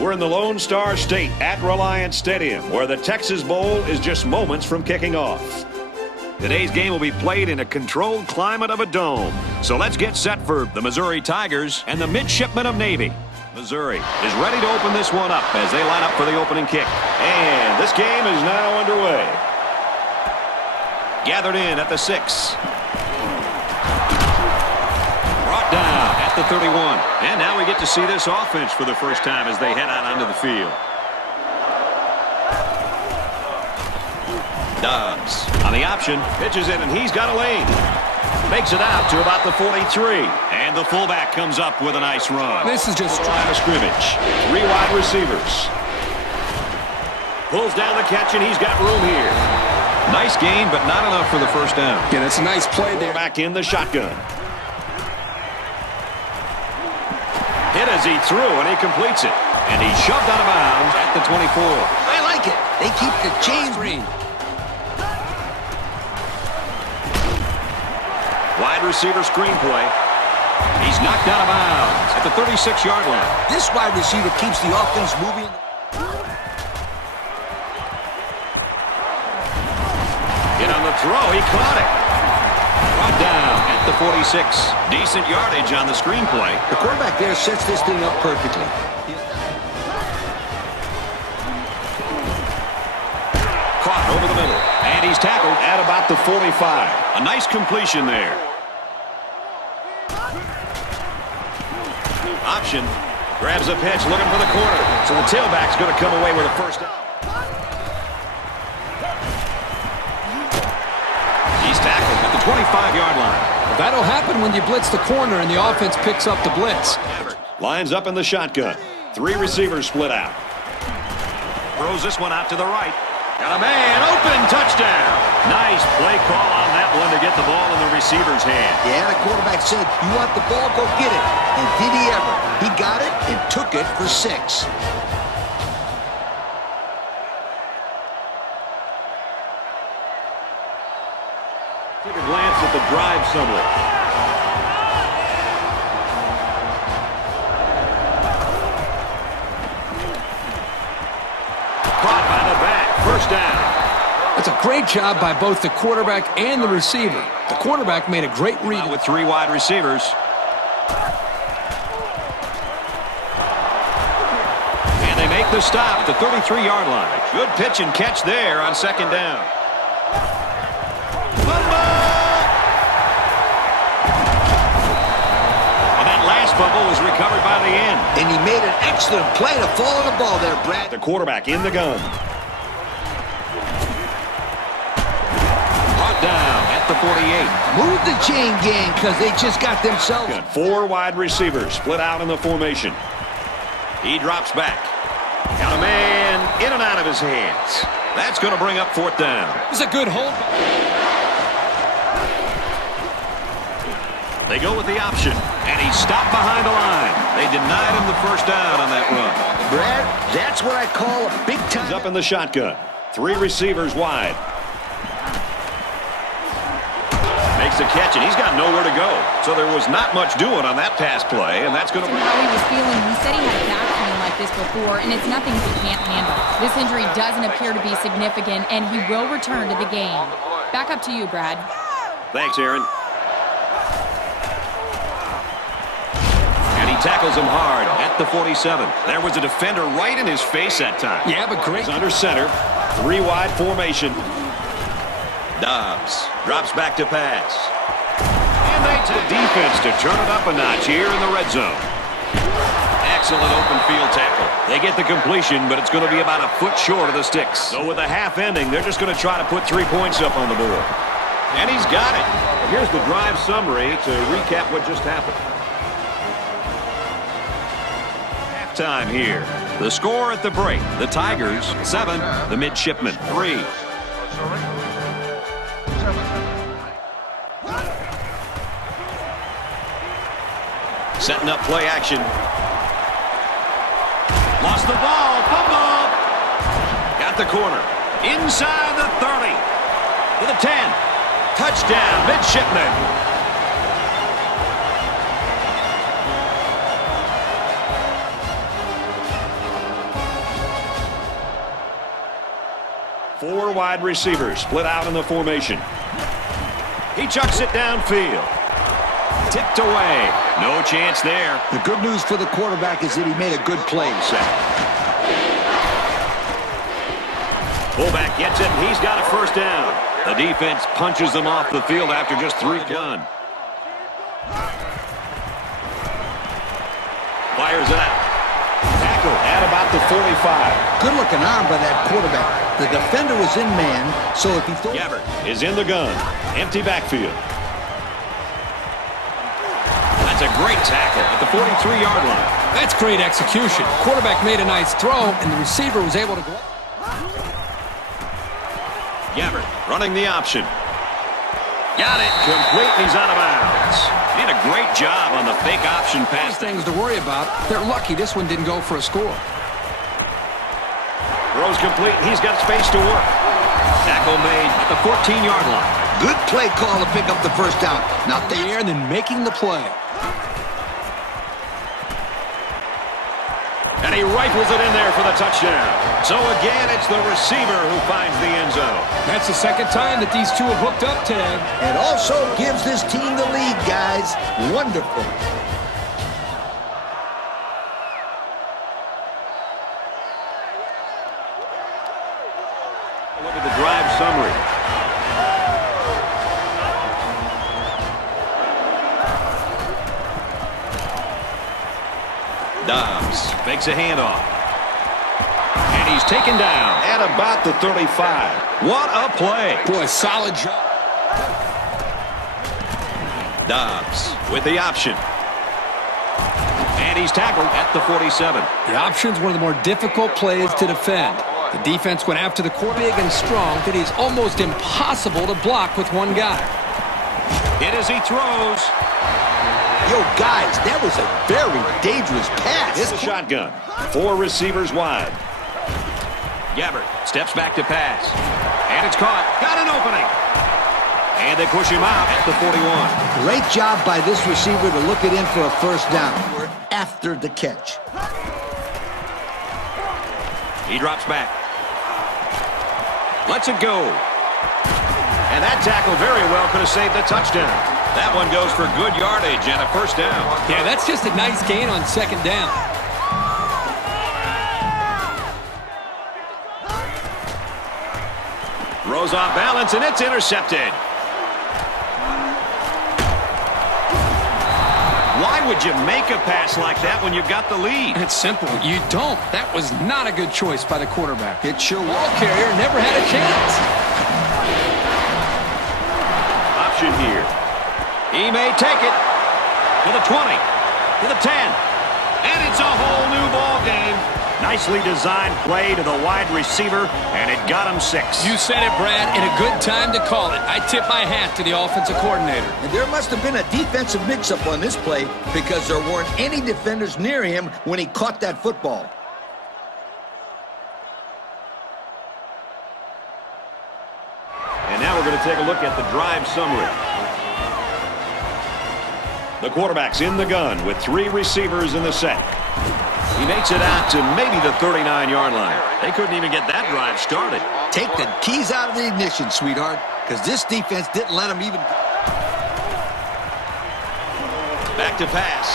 We're in the Lone Star State at Reliance Stadium, where the Texas Bowl is just moments from kicking off. Today's game will be played in a controlled climate of a dome. So let's get set for the Missouri Tigers and the Midshipmen of Navy. Missouri is ready to open this one up as they line up for the opening kick. And this game is now underway. Gathered in at the 6. Brought down at the 31. And now we get to see this offense for the first time as they head out onto the field. Dobbs on the option, pitches it, and he's got a lane. Makes it out to about the 43. And the fullback comes up with a nice run. This is just line of scrimmage. 3 wide receivers. Pulls down the catch, and he's got room here. Nice gain, but not enough for the first down. Yeah, that's a nice play there. Back in the shotgun. Hit as he threw, and he completes it. And he's shoved out of bounds at the 24. I like it. They keep the chains green. Wide receiver screen play. He's knocked out of bounds at the 36-yard line. This wide receiver keeps the offense moving. Hit on the throw. He caught it. Brought down at the 46. Decent yardage on the screen play. The quarterback there sets this thing up perfectly. Caught over the middle. And he's tackled at about the 45. A nice completion there. Option. Grabs a pitch, looking for the corner. So the tailback's going to come away with a first down. He's tackled at the 25-yard line. That'll happen when you blitz the corner and the offense picks up the blitz. Lines up in the shotgun. 3 receivers split out. Throws this one out to the right. Got a man open, touchdown. Nice play call on that one to get the ball in the receiver's hand. Yeah, the quarterback said, you want the ball, go get it. And did he ever? He got it and took it for 6. Take a glance at the drive summary. Caught by the back. First down. That's a great job by both the quarterback and the receiver. The quarterback made a great read with 3 wide receivers. And they make the stop at the 33-yard line. Good pitch and catch there on second down. Fumble was recovered by the end. And he made an excellent play to fall on the ball there, Brad. The quarterback in the gun. Brought down at the 48. Move the chain gang because they just got themselves. Got 4 wide receivers split out in the formation. He drops back. Got a man in and out of his hands. That's going to bring up 4th down. It's a good hold. They go with the option, and he stopped behind the line. They denied him the first down on that run. Brad, that's what I call a big time. He's up in the shotgun. 3 receivers wide. Makes the catch, and he's got nowhere to go. So there was not much doing on that pass play, and that's going to bring... How he was feeling, he said he had a back pain like this before, and it's nothing he can't handle. This injury doesn't appear to be significant, and he will return to the game. Back up to you, Brad. Thanks, Aaron. Tackles him hard at the 47. There was a defender right in his face that time. Yeah, but great. He's under center. 3 wide formation. Dobbs drops back to pass. And they to the defense to turn it up a notch here in the red zone. Excellent open field tackle. They get the completion, but it's going to be about a foot short of the sticks. So with a half ending, they're just going to try to put 3 points up on the board. And he's got it. Here's the drive summary to recap what just happened. Time here. The score at the break. The Tigers 7, the Midshipmen 3. Setting up play action. Lost the ball. Fumble. Got the corner. Inside the 30. To the 10. Touchdown, Midshipmen. 4 wide receivers split out in the formation. He chucks it downfield. Tipped away. No chance there. The good news for the quarterback is that he made a good play. Fullback gets it, and he's got a first down. The defense punches them off the field after just 3 done. Fires it out. Tackle at about the 45. Good-looking arm by that quarterback. The defender was in man, so if he throws... Gabbert is in the gun. Empty backfield. That's a great tackle at the 43-yard line. That's great execution. Quarterback made a nice throw, and the receiver was able to go. Gabbert running the option. Got it. Complete, and he's out of bounds. Did a great job on the fake option pass. Things to worry about. They're lucky this one didn't go for a score. Throws complete. He's got space to work. Tackle made at the 14-yard line. Good play call to pick up the first down. Now The air and then making the play. And he rifles it in there for the touchdown. So again, it's the receiver who finds the end zone. That's the second time that these two have hooked up today. it also gives this team the lead, guys. Wonderful. Look at the drive summary. Dobbs fakes a handoff. And he's taken down at about the 35. What a play. Boy, solid job. Dobbs with the option. And he's tackled at the 47. The option's one of the more difficult plays to defend. The defense went after the quarterback big and strong that he's almost impossible to block with one guy. Hit as he throws. Yo, guys, that was a very dangerous pass. It's a shotgun. 4 receivers wide. Gabbert steps back to pass. And it's caught. Got an opening. And they push him out at the 41. Great job by this receiver to look it in for a first down after the catch. He drops back. Lets it go. And that tackle very well could have saved the touchdown. That one goes for good yardage and a first down. Yeah, that's just a nice gain on second down. Throws off balance, and it's intercepted. Why would you make a pass like that when you've got the lead? It's simple. You don't. That was not a good choice by the quarterback. It sure was. Ball carrier never had a chance. Option here. He may take it to the 20, to the 10, and it's a whole new ball game. Nicely designed play to the wide receiver, and it got him 6. You said it, Brad, and a good time to call it. I tip my hat to the offensive coordinator. And there must have been a defensive mix-up on this play because there weren't any defenders near him when he caught that football. And now we're going to take a look at the drive summary. The quarterback's in the gun with 3 receivers in the set. He makes it out to maybe the 39-yard line. They couldn't even get that drive started. Take the keys out of the ignition, sweetheart, because this defense didn't let him even... Back to pass.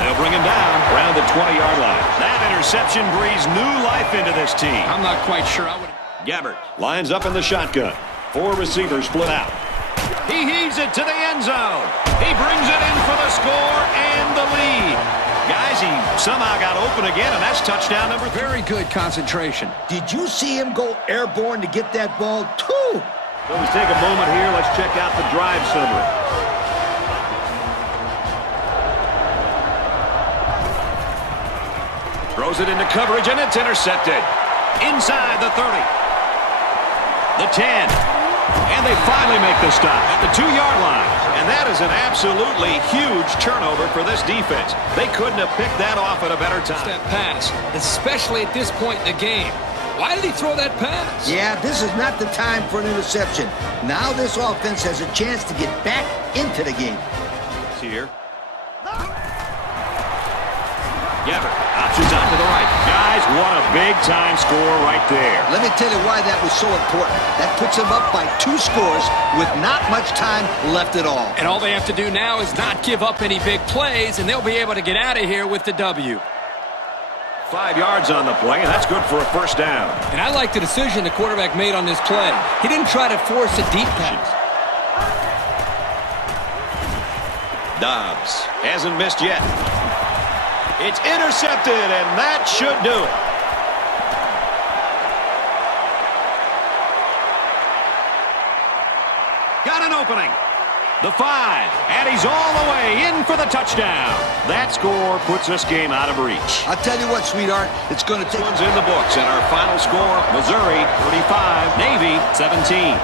They'll bring him down around the 20-yard line. That interception breathes new life into this team. I'm not quite sure I would... Gabbert lines up in the shotgun. 4 receivers split out. He heaves it to the end zone. He brings it in for the score and the lead. Guys, he somehow got open again, and that's touchdown number 3. Very good concentration. Did you see him go airborne to get that ball, too? So let's take a moment here. Let's check out the drive summary. Throws it into coverage, and it's intercepted. Inside the 30. The 10. And they finally make the stop at the 2-yard line. And that is an absolutely huge turnover for this defense. They couldn't have picked that off at a better time. That pass, especially at this point in the game. Why did he throw that pass? Yeah, this is not the time for an interception. Now this offense has a chance to get back into the game. Here. Gabbert, Switches out to the right. Guys, what a big-time score right there. Let me tell you why that was so important. That puts them up by 2 scores with not much time left at all. And all they have to do now is not give up any big plays, and they'll be able to get out of here with the W. 5 yards on the play, and that's good for a first down. And I like the decision the quarterback made on this play. He didn't try to force a deep pass. Dobbs hasn't missed yet. It's intercepted, and that should do it. Got an opening. The 5, and he's all the way in for the touchdown. That score puts this game out of reach. I'll tell you what, sweetheart, it's going to take... One's in the books, and our final score, Missouri 35, Navy 17.